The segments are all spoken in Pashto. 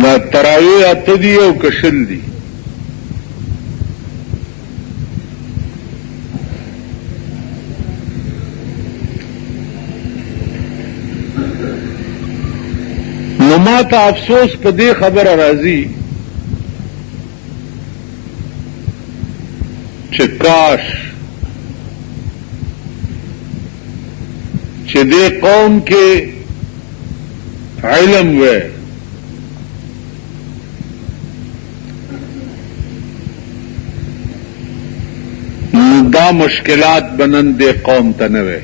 دا تراوی اته دي او کشل دي. نو ما ته افسوس په دې خبره راځي چې کاش چې دې قوم کې علم وے دا مشکلات بنن دے قوم ته نه وے.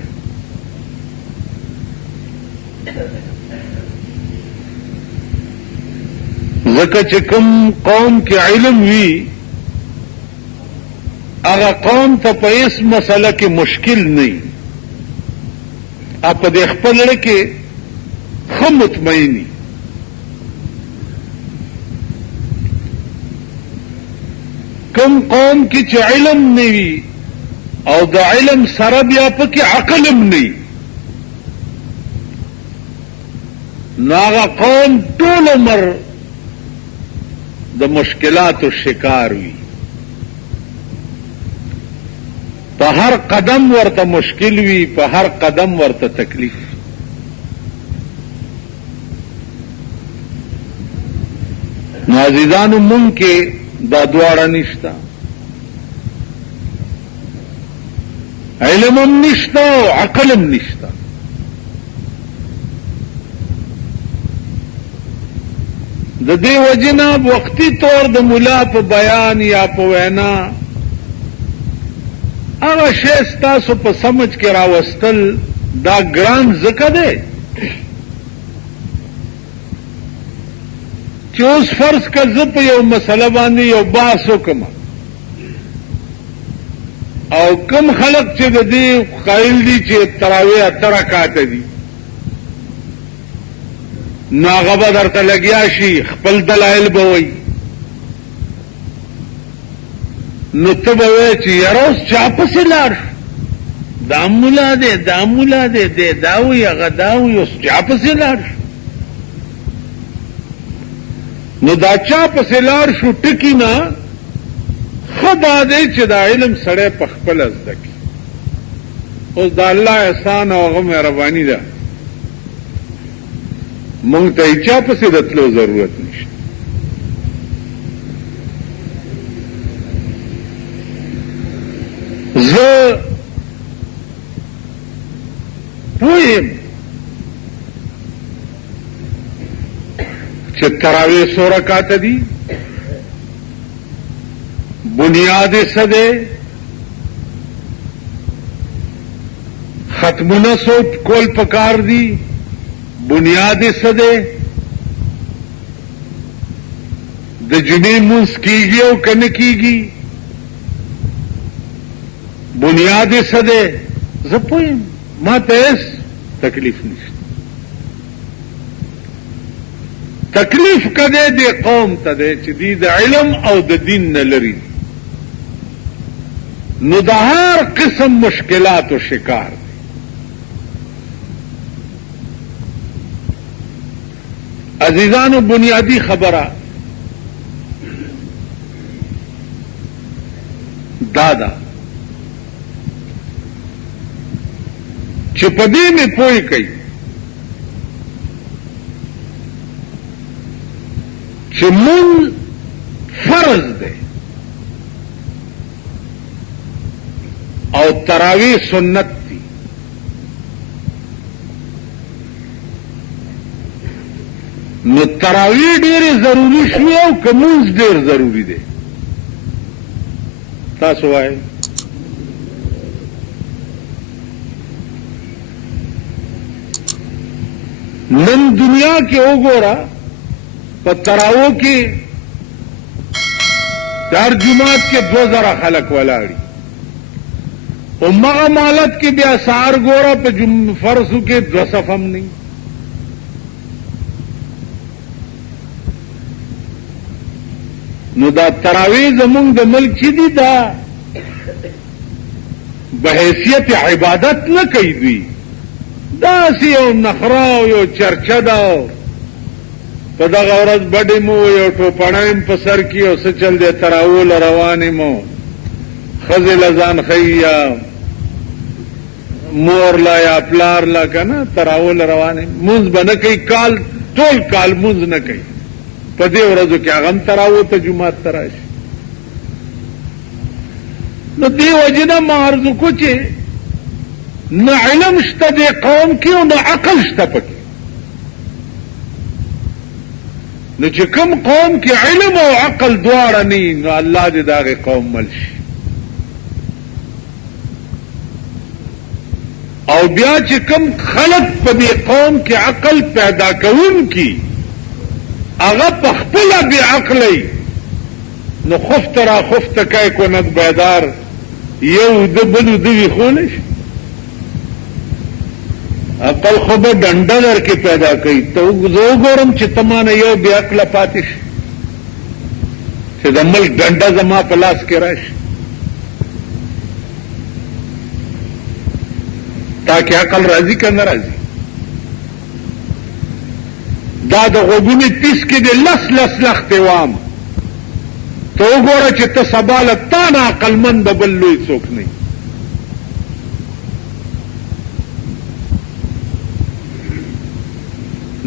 ځکه چې کوم قوم کې علم وي هغه قوم ته په هیڅ مسله کې مشکل نه په دې خپل اړه کې ښه مطمئني. کوم قوم کې چې علم نه وي او د علم سره بیا پکې عقل هم نه وي نو هغه قوم ټول عمر د مشکلاتو شکار وي. په هر قدم ورته مشکل وي، په هر قدم ورته تکلیف. نو عزیزانو مونږ کې دا دواړه نشته، علم هم نشته او عقل هم نشته. د دې وجنه وقتی طور د مولا په بیان یا په وینا هغه شی ستاسو په سمجھ کې راوستل دا ګران ځکه دی چې اوس فرض که زه په یو مسله باندې یو بحث وکړم او کم خلق چې د دې قایل دي چې تراویح اته رکعاته دي نو هغه به درته لګیا شي خپل دلایل به وایي. نو ته به وایې چې یاره اوس چا پسې لاړ شو، دا ملا دی دا ملا دی دی دا وایي هغه دا وایي، اوس چا پسې لاړ شو. نو دا چا پسې لاړ شو ټکي نه ښه دا دی چې دا علم سړی په خپله زده کړي. اوس دا الله احسان او هغه مهرباني ده، مونږ ته چا پسې د تلو ضرورت نشته. زه پوهیم چې تراویح څو رکعاته دي، بنیاد یې څه دی، ختمونه څو کول پکار دي، بنیاد یې څه دی، د جمعې لمونځ کېږي او که نه کېږي، بنیاد یې څه دی. زه پوهیم ما ته هېڅ تکلیف نشته. تکلیف کدی دې قوم ته دی چې دی د علم او د دین نه لري دي، نو د هر قسم مشکلاتو شکار دی. عزیزانو بنیادی خبره دادا چې په دې مې پوه کوي چې مونږ فرض دی او تراویح سنت دی. نو تراویح ډېرې ضروري شوي او که مونځ ډېر ضروري دی. تاسو وایئ نن دنیا کې وګوره په تراویح کې هر جماعت کې 2000 خلک ولاړي، او مغه مالت کې بیا سار ګوره په فرضو کې 2 صف هم نه. نو دا تراویح زمونږ د ملک چې دي دا بحیثیت عبادت نه کوي، دوی داسې یو نخره او یو چرچه ده په دغه ورځ بډې مو یو ټوپڼایم په سر کې او څه چل دی تراول روانې مو ښځې له ځان ښیي یا مور لا یا پلار لا که نه تراول روانې مونځ به نه کوي کال ټول کال مونځ نه کوي په دې ورځو کې هغه هم تراو ته جومات ته راشي نو دې وجې نه ما عرض وکړو چې نه علم شته دې قوم کې او نه عقل شته پکې نو چې کوم قوم کې علم او عقل دواړه نه نو الله دې د هغې قوم مل شي او بیا چې کوم خلق په دې قوم کې عقل پیدا کوونکي هغه په خپله بې عقلی نو خفت را خفت کای کند بیدار یو ده بلو ده ویښولی شي عقل خو به ډنډه در کې پیدا کوي ته زه وګورم چې ته مانه یو بې عقله پاتې شي چې د ملک ډنډه زما په لاس کې راشي تاکې عقل راځي که نه راځي دا د غوږونې تیس کې د لس لختې وام ته وګوره چې ته سبا له تا نه عقلمند د بل لوی څوک نه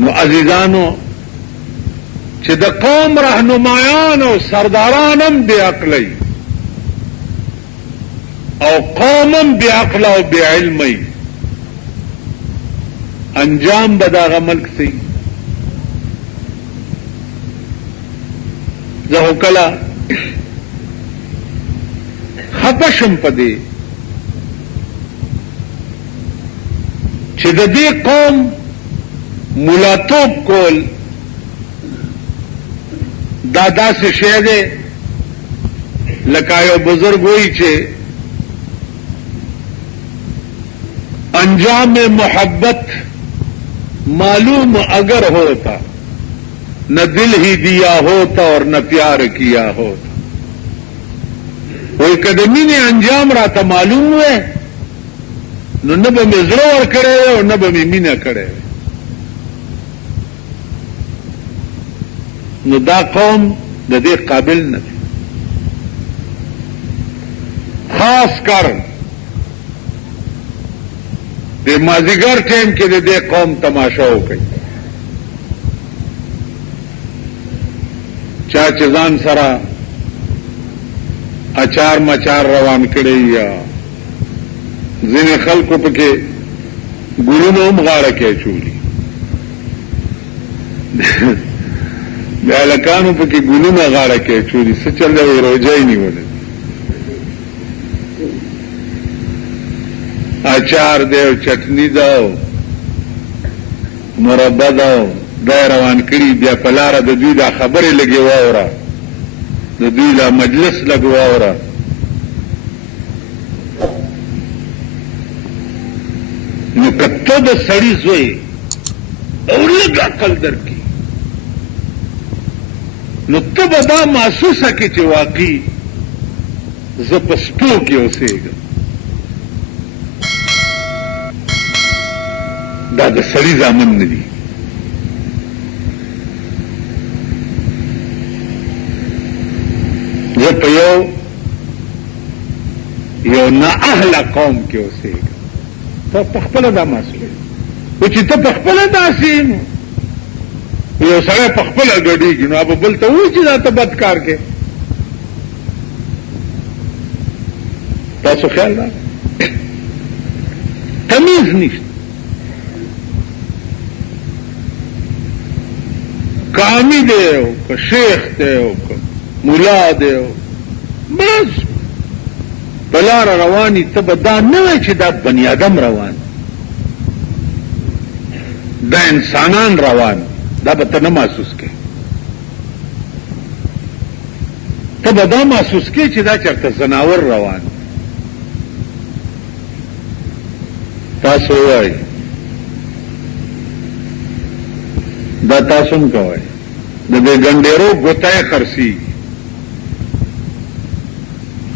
نو عزیزانو چې د قوم رهنمایان او سرداران هم بې عقلی او قوم هم بې عقله او بې علمه انجام به د هغه ملک صحیح زه خو کله خفه شم په دې چې د دې قوم ملاتوب کول دا داسې شی دی لکه یو بزرگ وایي چې انجام محبت معلوم اگر ہوتا نہ دل ہی دیا ہوتا اور نہ پیار کیا ہوتا وہی قدمی نے انجام راتا معلوم ہوئے نو نہ به مې زړه ورکړی وی او نه به مې مینه کړی وی نو دا قوم د دې قابل نه دی خاص کر د مازیګر ټیم کې د دې قوم تماشا وکړي چا چې ځان سره اچار مچار روان کړی یا ځینې خلکو پکې ګلونه هم غاړه کې اچولي د هلکانو پکې ګلونه غاړه کې اچولي څه چل دی روژه یې نیولې اچار دی او چټني ده او مربا ده او دا روان کړي بیا په لاره د دوی دا خبرې لږې واوره د دوی دا مجلس لږ واوره نو که ته د سړي زوی او لږ عقل درکړي نو ته به دا محسوسه کړې چې واقعي زه په سپو کې اوسېږم دا د سړي زامن نه دي زه په یو نااهله قوم کې اوسېږم ته په خپله دا محسوسه خو چې ته په خپله داسې نو یو سړی په خپله ګډېږي نو به بل ته وایي چې دا ته بد کار کې تاسو خیال را تمیز نشته کامی دی او که شیخ دی او که ملا دی او بس په لاره رواني ته به دا نه وایي چې دا بني آدم روان دا انسانان روان دا به ته نه محسوس کوې ته به دا محسوس کوې چې دا چېرته ځناور روان تاسو وایي دا تاسو هم کوئ د دې ګنډېرو ګوته یې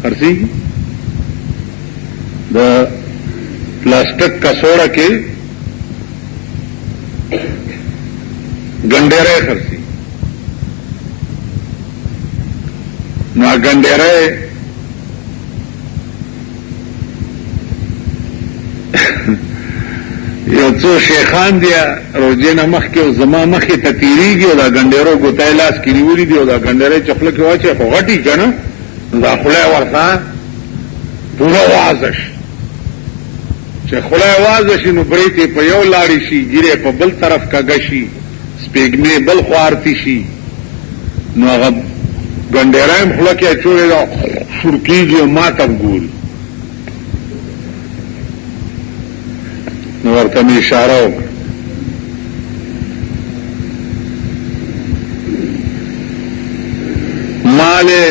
خرڅېږي د پلاسټک کڅوړه کې ګنډېره یې خرڅېږي نو ګنډېره یو څو شیخان دي روزه نه مخکې او زما مخې ته تیریږي او دا ګنډېرو ګوتای لاس کې نیولې دي او دا ګنډېره چپله کې واچي خو غټي کنه دا خله ورته پورا وازش چې خله وازش نو بریته په یو لاړی شي ګیره په بل طرف کاږي شي سپېګمې بل خوارتي شي نو هغه ګنډېره هم خله کې چورې دا شورکیږي او ماته ګول نو ورته می اشاره وکړه ماله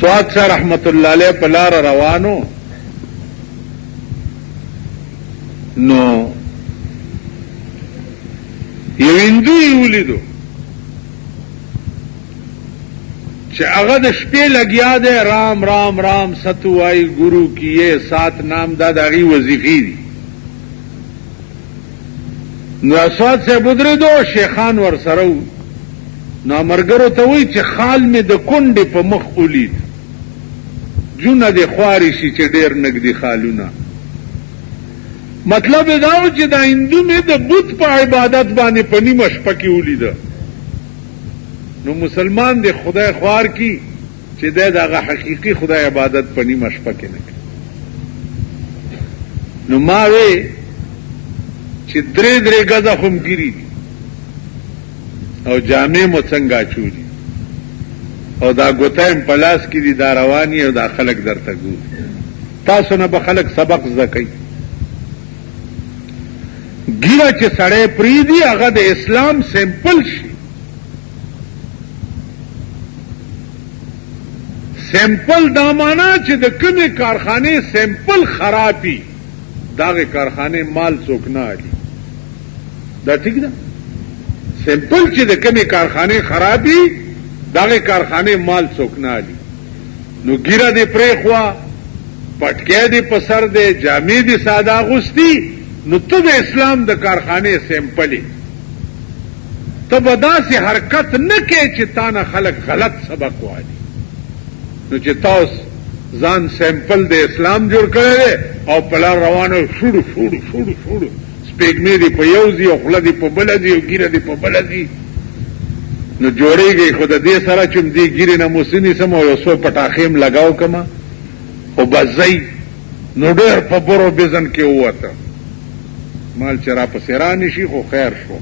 سواد صاحب رحمت الله علیه په لار روانو نو یو هندوی ولیدو چې هغه د شپې لګیا دی رام رام رام ستوای ګورو کیه سات نام دا دغه وظیفې دي نو اسواد سے بدره دو شیخان ور سره نو مرګرو ته وی چې خال می د کونډې په مخ اولید جونه د خواري شي چې ډېر نګدي خالونه مطلب دا و چې دا هندو می د بت په عبادت باندې په نیمه شپه کې ولید نو مسلمان د خدای خوار کی چې دغه حقيقي خدای عبادت په نیمه شپه کې نه کوي نو ما وی چې درې غزه هم ګيري او جامې مو څنګه چولي او دا ګوتایم پلاس کې دي دا رواني او دا خلک درته ګوري تاسو نه به خلک سبق زده کوي ګیره چې سړی پریدي هغه د اسلام سیمپل شي سیمپل دا معنا چې د کومې کارخانه سیمپل خرابي داغه کارخانه مال څوک نه اړي دا ٹھیک ده سیمپل چې د کومې کارخانه خرابي داغه کارخانه مال څوک نه اړي نو ګیره دې پرې خوا پټکې دې پسر دې جامې دې ساده غوستي نو ته د اسلام د کارخانه سیمپلی ته به داسې حرکت نه کې چې تا نه خلک غلط سبق وایي نو چې تاسو ځان سیمپل د اسلام جوړ کړی او په لار روانو شوړو شوړو شوړو شوړو سپېګمې دې په یو ځای او خوله دې په بله ځای او ګیره دې په بله ځای نو جوړېږي خو د دې سره چې دې ګیرې نه موسینې سم او یو څو پټاخې لګاو کما او بس ځئ نو ډېر په برو بزن کې ووته مال چې را پسې رانشي خو خیر شو